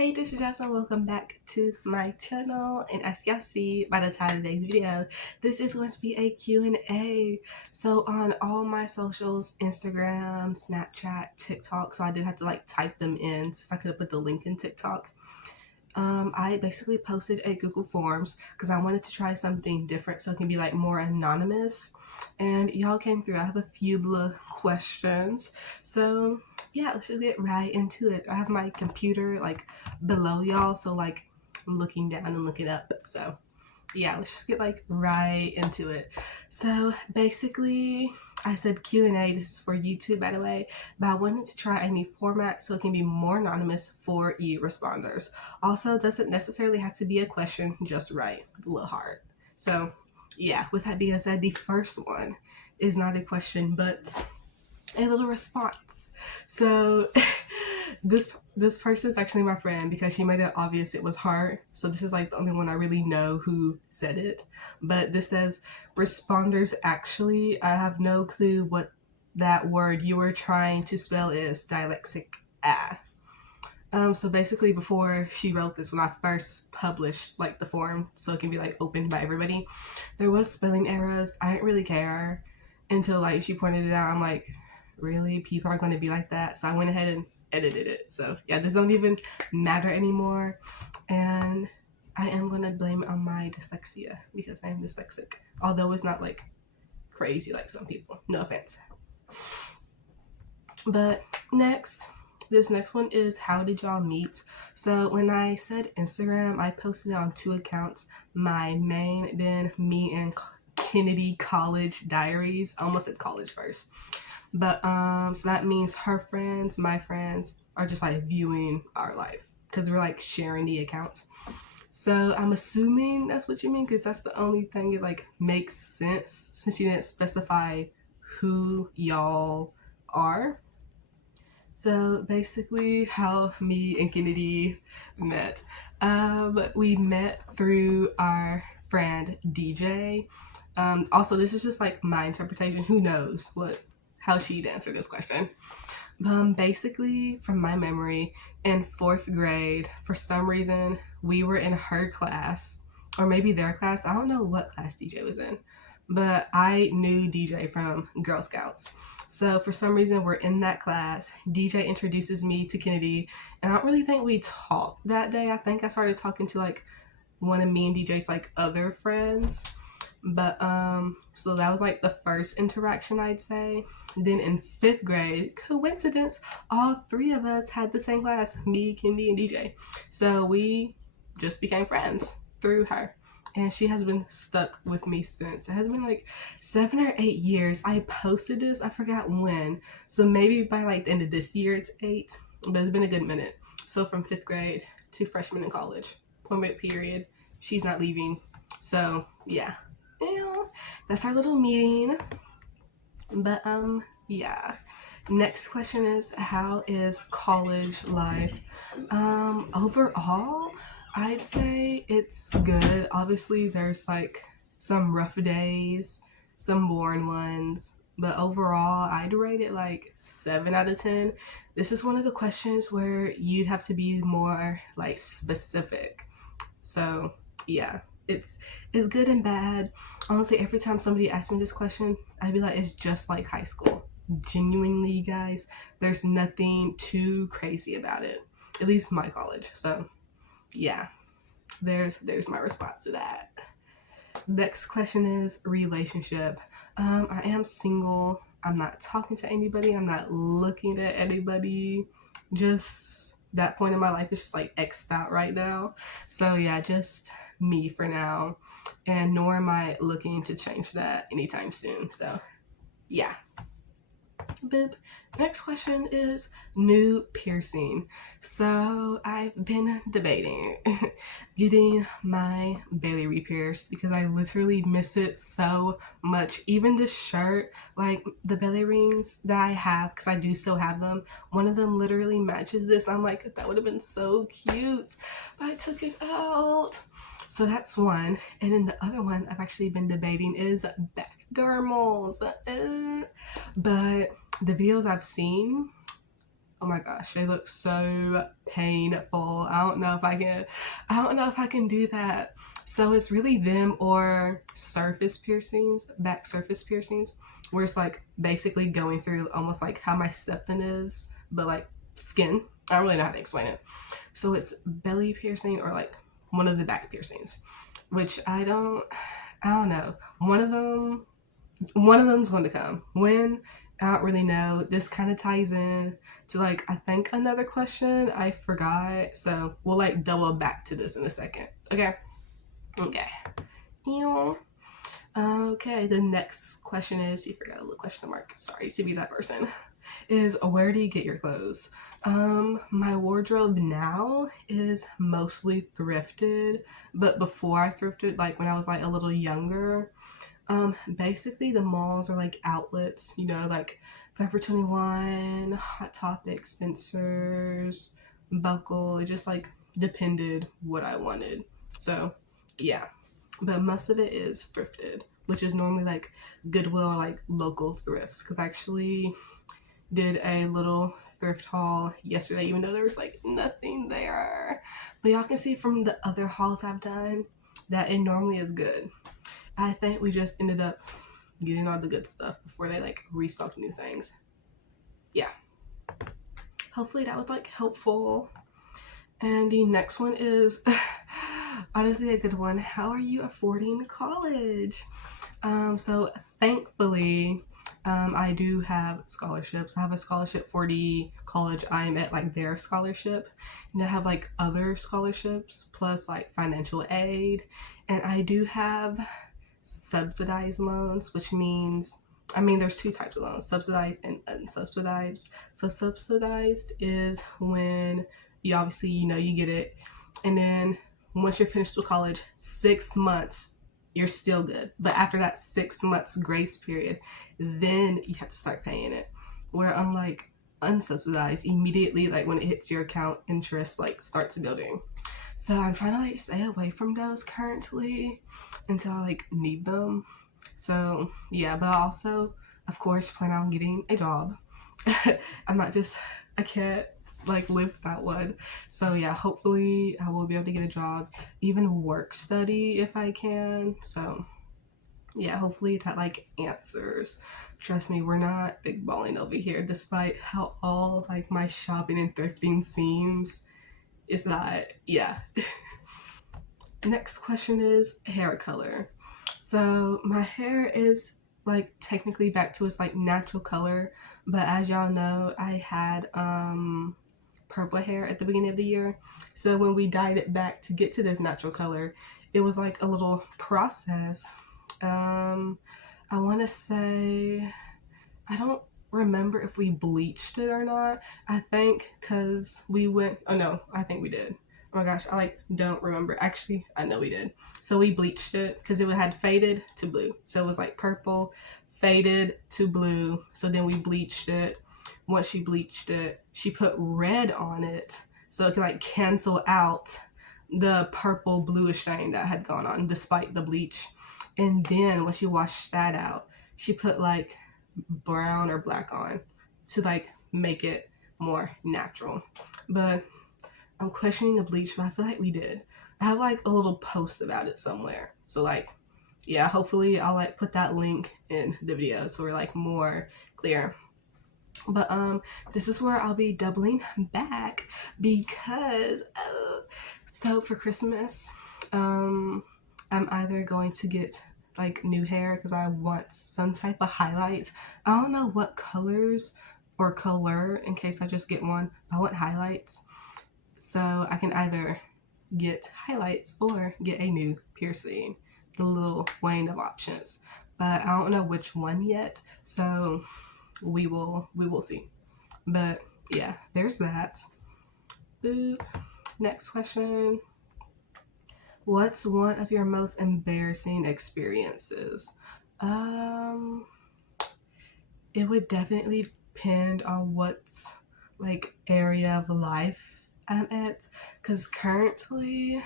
Hey, this is Jasmine. Welcome back to my channel. And as y'all see by the title of today's video, this is going to be a Q&A. So on all my socials, Instagram, Snapchat, TikTok, so I did have to like type them in since I could have put the link in TikTok. I basically posted a Google Forms because I wanted to try something different so it can be like more anonymous. And y'all came through. I have a few little questions. So yeah, let's just get right into it. I have my computer like below y'all, so like I'm looking down and looking up. So yeah, let's just get like right into it. So basically I said Q&A. This is for YouTube, by the way, but I wanted to try a new format so it can be more anonymous for you responders. Also, doesn't necessarily have to be a question, just write a little hard. So yeah, with that being said, the first one is not a question but a little response. So this person is actually my friend because she made it obvious it was her. So this is like the only one I really know who said it. But this says, responders actually, I have no clue what that word you were trying to spell is, dyslexic. So basically before she wrote this, when I first published like the form so it can be like opened by everybody, there was spelling errors. I didn't really care until like she pointed it out. I'm like, really? People are going to be like that? So I went ahead and edited it. So yeah, this don't even matter anymore. And I am going to blame it on my dyslexia because I am dyslexic. Although it's not like crazy like some people. No offense. But this next one is, how did y'all meet? So when I said Instagram, I posted it on 2 accounts. My main, then me and Kennedy College Diaries. I almost said college first. But so that means her friends, my friends are just like viewing our life because we're like sharing the account. So I'm assuming that's what you mean because that's the only thing that like makes sense since you didn't specify who y'all are. So basically how me and Kennedy met. We met through our friend DJ. Also, this is just like my interpretation. Who knows how she'd answer this question. Basically, from my memory, in 4th grade, for some reason, we were in her class, or maybe their class. I don't know what class DJ was in, but I knew DJ from Girl Scouts. So for some reason, we're in that class. DJ introduces me to Kennedy, and I don't really think we talked that day. I think I started talking to like one of me and DJ's like other friends. But so that was like the first interaction, I'd say. Then in 5th grade, coincidence, all 3 of us had the same class, me, Kendi, and DJ. So we just became friends through her. And she has been stuck with me since. It has been like 7 or 8 years. I posted this, I forgot when. So maybe by like the end of this year it's 8, but it's been a good minute. So from 5th grade to freshman in college, point period, she's not leaving. So yeah, that's our little meeting. But yeah, next question is, how is college life? Overall, I'd say it's good. Obviously there's like some rough days, some boring ones, but overall I'd rate it like 7 out of 10. This is one of the questions where you'd have to be more like specific. So yeah, it's good and bad. Honestly, every time somebody asks me this question, I'd be like, it's just like high school. Genuinely, guys, there's nothing too crazy about it. At least my college. So yeah, there's my response to that. Next question is relationship. I am single. I'm not talking to anybody. I'm not looking at anybody. Just that point in my life is just like X'd out right now. So yeah, just me for now. And nor am I looking to change that anytime soon. So yeah. Bib. Next question is new piercing. So I've been debating getting my belly re-pierced because I literally miss it so much. Even the shirt, like the belly rings that I have, because I do still have them, one of them literally matches this. I'm like, that would have been so cute, but I took it out. So that's one. And then the other one I've actually been debating is back dermals. But the videos I've seen, Oh my gosh, they look so painful. I don't know if I can do that. So it's really them or surface piercings, back surface piercings, where it's like basically going through almost like how my septum is, but like skin. I don't really know how to explain it. So it's belly piercing or like one of the back piercings, which I don't know. One of them's going to come. When? I don't really know. This kind of ties in to like I think another question I forgot. So we'll like double back to this in a second. Okay. Okay. Okay. The next question is you forgot a little question mark. Sorry to be that person. Is where do you get your clothes? My wardrobe now is mostly thrifted, but before I thrifted, like when I was like a little younger, basically the malls are like outlets, you know, like Forever 21, Hot Topic, Spencer's, Buckle. It just like depended what I wanted. So yeah, but most of it is thrifted, which is normally like Goodwill or like local thrifts. Cause I actually did a little thrift haul yesterday, even though there was like nothing there. But y'all can see from the other hauls I've done that it normally is good. I think we just ended up getting all the good stuff before they like restocked new things. Yeah. Hopefully that was like helpful. And the next one is honestly a good one. How are you affording college? So thankfully, I do have scholarships. I have a scholarship for the college I'm at, like their scholarship, and I have like other scholarships plus like financial aid, and I do have subsidized loans, which means there's two types of loans, subsidized and unsubsidized. So subsidized is when you obviously you get it, and then once you're finished with college, 6 months you're still good, but after that 6 months grace period, then you have to start paying it. Where unlike unsubsidized, immediately like when it hits your account, interest like starts building. So I'm trying to like stay away from those currently until I like need them. So yeah, but I also, of course, plan on getting a job. I'm not just, I can't like live without one. So yeah, hopefully I will be able to get a job, even work study if I can. So yeah, hopefully that like answers. Trust me, we're not big balling over here, despite how all like my shopping and thrifting seems. It's not, yeah. Next question is hair color. So my hair is like technically back to its like natural color, but as y'all know, I had purple hair at the beginning of the year. So when we dyed it back to get to this natural color, it was like a little process. I want to say, I don't remember if we bleached it or not. I think because we went, oh no, I think we did. Oh my gosh, I like don't remember. Actually, I know we did. So we bleached it because it had faded to blue. So it was like purple, faded to blue. So then we bleached it. Once she bleached it, she put red on it so it could like cancel out the purple bluish shine that had gone on despite the bleach. And then when she washed that out, she put like brown or black on to like make it more natural. But I'm questioning the bleach, but I feel like we did. I have like a little post about it somewhere. So like, yeah, hopefully I'll like put that link in the video so we're like more clear. But this is where I'll be doubling back because so for Christmas, I'm either going to get like new hair because I want some type of highlights. I don't know what colors or color in case I just get one. I want highlights. So I can either get highlights or get a new piercing. The little weighing of options. But I don't know which one yet. So we will see. But yeah, there's that. Boop. Next question. What's one of your most embarrassing experiences? Um, it would definitely depend on what's like area of life I'm at, because currently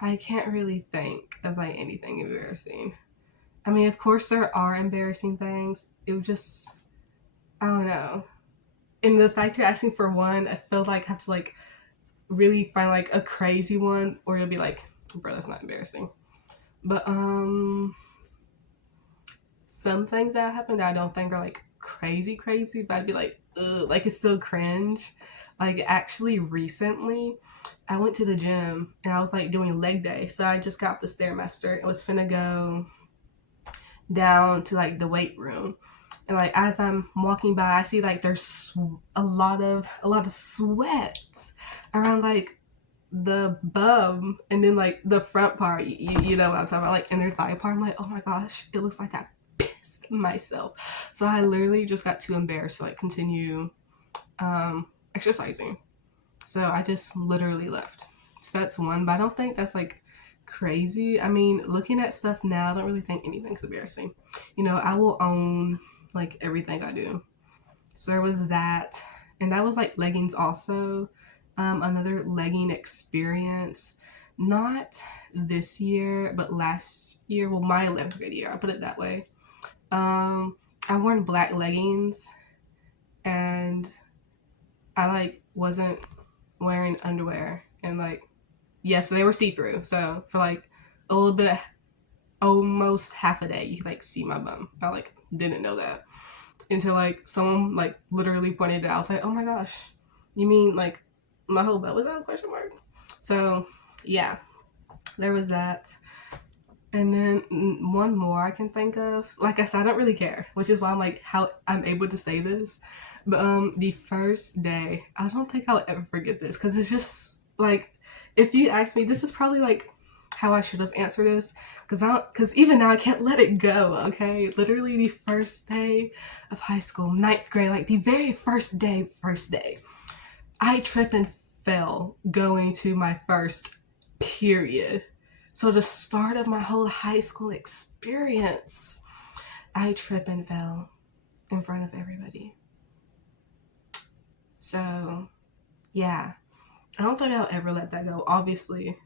I can't really think of like anything embarrassing. I mean, of course there are embarrassing things. It would just, I don't know. And the fact you're asking for one, I feel like I have to like really find like a crazy one, or you'll be like, bro, that's not embarrassing. But some things that happened that I don't think are like crazy, but I'd be like, ugh, like it's so cringe. Like actually recently, I went to the gym and I was like doing leg day. So I just got off the Stairmaster and was finna go down to like the weight room. And like as I'm walking by, I see like there's a lot of sweat around like the bum and then like the front part. You know what I'm talking about, like in their thigh part. I'm like, oh my gosh, it looks like I pissed myself. So I literally just got too embarrassed to like continue exercising. So I just literally left. So that's one, but I don't think that's like crazy. I mean, looking at stuff now, I don't really think anything's embarrassing. You know, I will own like everything I do. So there was that, and that was like leggings also. Another legging experience, not this year, but last year. Well, my 11th grade year, I'll put it that way. I worn black leggings, and I like wasn't wearing underwear, and like yeah, so they were see-through. So for like a little bit, almost half a day, you could like see my bum. I like didn't know that until like someone like literally pointed it out. I was like, oh my gosh, you mean like my whole butt was out? Question mark. So yeah, there was that. And then one more I can think of. Like I said, I don't really care, which is why I'm like how I'm able to say this. But the first day, I don't think I'll ever forget this because it's just like if you ask me, this is probably like how I should have answered this because even now I can't let it go. Okay, literally the first day of high school, ninth grade, like the very first day, I tripped and fell going to my first period. So the start of my whole high school experience, I tripped and fell in front of everybody. So yeah, I don't think I'll ever let that go, obviously.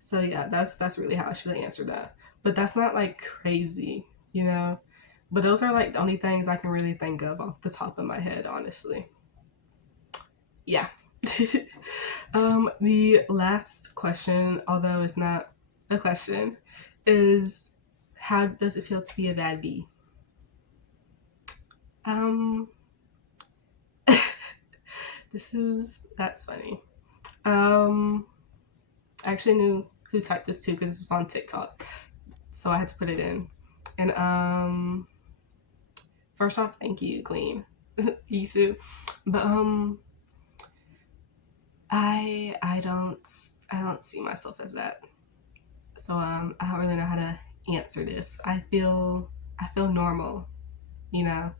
So yeah, that's really how I should have answered that. But that's not like crazy, you know? But those are like the only things I can really think of off the top of my head, honestly. Yeah. The last question, although it's not a question, is how does it feel to be a bad bee? Um, that's funny. Um, I actually knew who typed this too because it was on TikTok, so I had to put it in. And first off, thank you, Queen. You too. But I don't see myself as that. So I don't really know how to answer this. I feel normal, you know.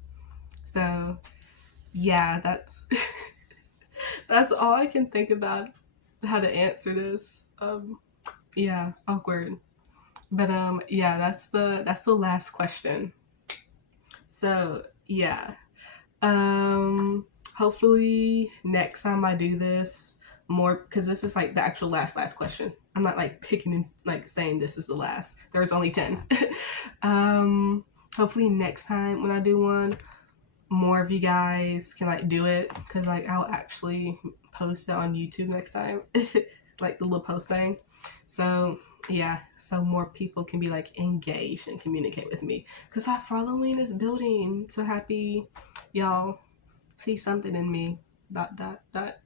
So yeah, that's that's all I can think about how to answer this. Yeah, awkward. But yeah, that's the last question. So yeah. Hopefully next time I do this more, because this is like the actual last question. I'm not like picking and like saying this is the last. There's only 10. Hopefully next time when I do one, more of you guys can like do it, because like I'll actually post it on YouTube next time. Like the little post thing. So yeah, so more people can be like engaged and communicate with me, because our following is building. So happy y'all see something in me. Dot dot dot.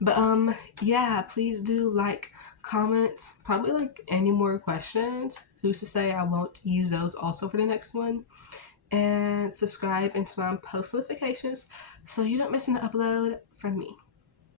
But yeah, please do like, comment, probably like any more questions. Who's to say I won't use those also for the next one? And subscribe and turn on post notifications so you don't miss an upload from me.